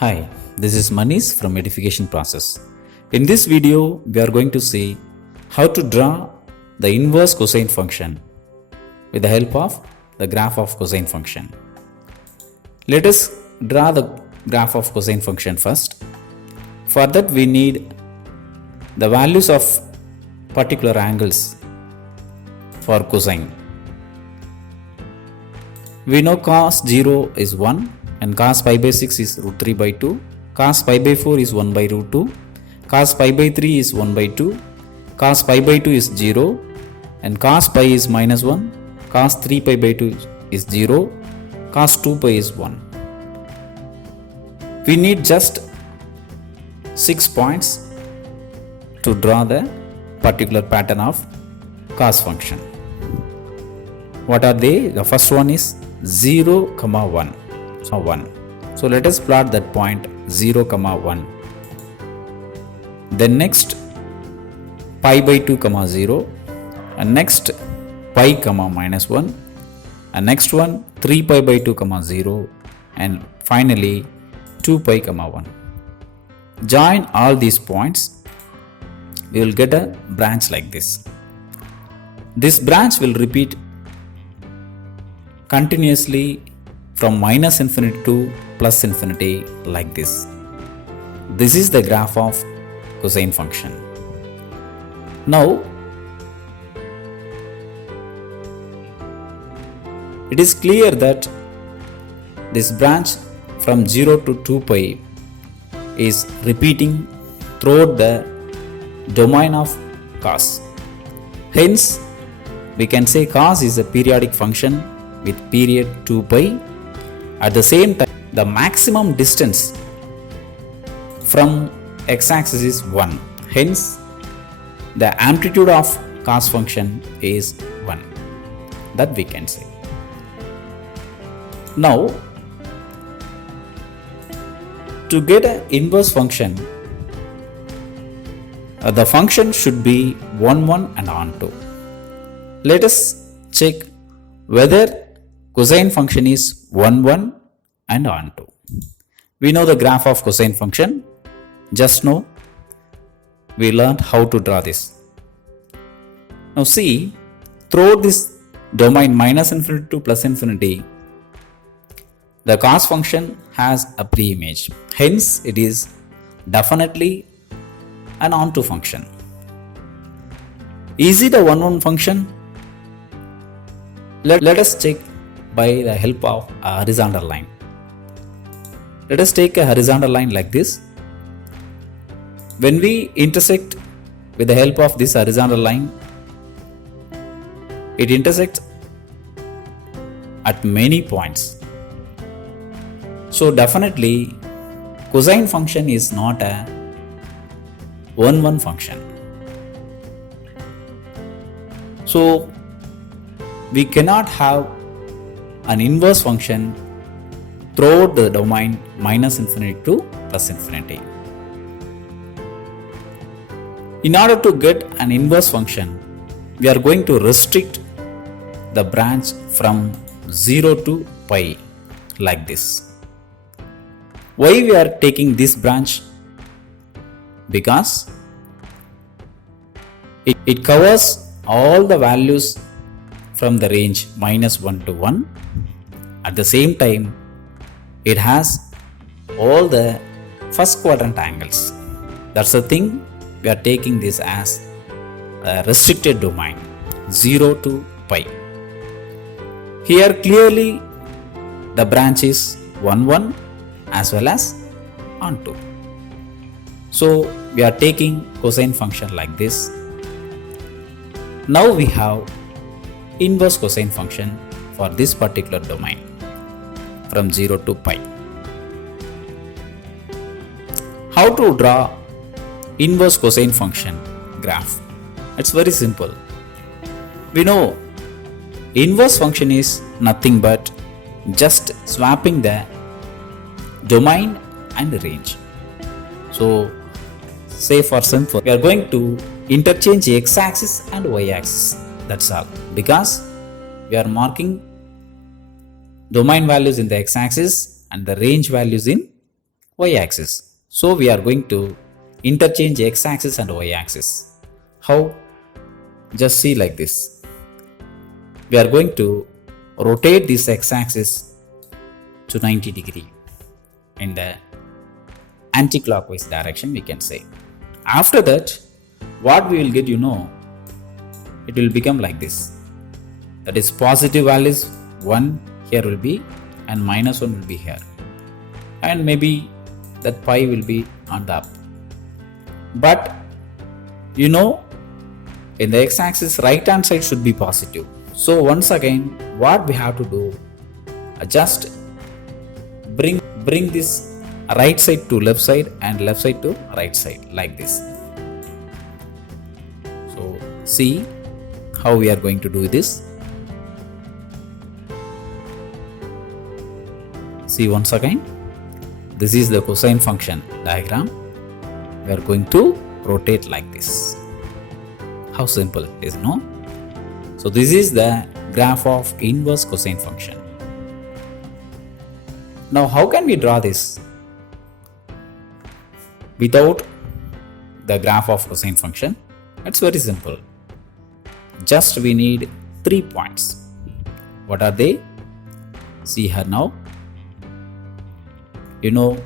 Hi, this is Manish from Edification Process. In this video, we are going to see how to draw the inverse cosine function with the help of the graph of cosine function. Let us draw the graph of cosine function first. For that, we need the values of particular angles for cosine. We know cos 0 is 1 and cos pi by 6 is root 3 by 2, cos pi by 4 is 1 by root 2, cos pi by 3 is 1 by 2, cos pi by 2 is 0 and cos pi is minus 1, cos 3 pi by 2 is 0, cos 2 pi is 1. We need just 6 points to draw the particular pattern of cos function. What are they? The first one is 0, 1. So 1. So let us plot that point 0, 1. Then next pi by 2, 0. And next pi, minus 1. And next one 3 pi by 2, 0. And finally 2 pi, 1. Join all these points. We will get a branch like this. This branch will repeat continuously from minus infinity to plus infinity like this. This is the graph of cosine function. Now, it is clear that this branch from 0 to 2 pi is repeating throughout the domain of cos. Hence, we can say cos is a periodic function with period 2 pi. At the same time, the maximum distance from x-axis is 1. Hence, the amplitude of cos function is 1. That we can say. Now, to get an inverse function, the function should be 1, 1 and onto. Let us check whether cosine function is 1, 1 and onto. We know the graph of cosine function. Just now we learned how to draw this. Now see, throughout this domain minus infinity to plus infinity, the cos function has a pre-image. Hence, it is definitely an onto function. Is it a 1, 1 function? Let us check by the help of a horizontal line. Let us take a horizontal line like this. When we intersect with the help of this horizontal line, it intersects at many points. So definitely cosine function is not a 1, 1 function. So we cannot have an inverse function throughout the domain minus infinity to plus infinity. In order to get an inverse function, we are going to restrict the branch from 0 to pi like this. Why we are taking this branch? Because it covers all the values from the range minus 1 to 1. At the same time, it has all the first quadrant angles. That's the thing, we are taking this as a restricted domain 0 to pi. Here clearly the branch is 1, 1 as well as onto. So we are taking cosine function like this. Now we have inverse cosine function for this particular domain from 0 to pi. How to draw inverse cosine function graph? It's very simple. We know inverse function is nothing but just swapping the domain and range. So say for simple, we are going to interchange x-axis and y-axis. That's all, because we are marking domain values in the x-axis and the range values in y-axis. So we are going to interchange x-axis and y-axis. How? Just see like this. We are going to rotate this x-axis to 90 degree in the anti-clockwise direction, we can say. After that, what we will get, it will become like this. That is, positive values 1 here will be and minus 1 will be here, and maybe that pi will be on the up. But in the x-axis, right hand side should be positive. So once again, what we have to do, just bring this right side to left side and left side to right side like this. So see how we are going to do this. See once again, this is the cosine function diagram. We are going to rotate like this. How simple it is, no? So this is the graph of inverse cosine function. Now how can we draw this without the graph of cosine function? It's very simple. Just we need 3 points. What are they? See here now.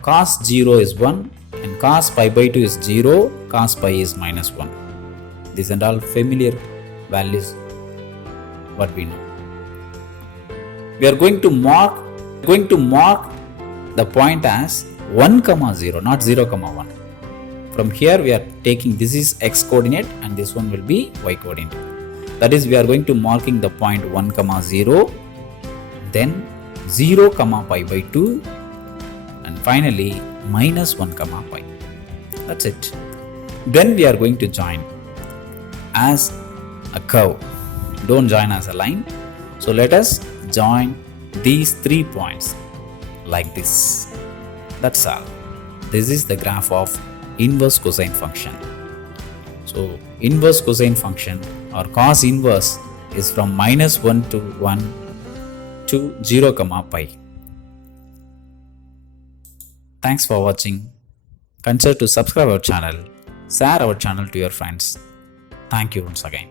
Cos 0 is 1 and cos pi by 2 is 0, cos pi is minus 1. These are all familiar values, what we know. We are going to mark the point as 1, 0, not 0, 1. From here we are taking, this is x coordinate and this one will be y coordinate. That is, we are going to marking the point 1, 0, then 0, pi by 2, and finally minus 1, pi. That's it. Then we are going to join as a curve. Don't join as a line. So let us join these 3 points like this. That's all. This is the graph of inverse cosine function. So inverse cosine function or cos inverse is from minus 1 to 1 to 0, pi. Thanks for watching. Consider to subscribe our channel, share our channel to your friends. Thank you once again.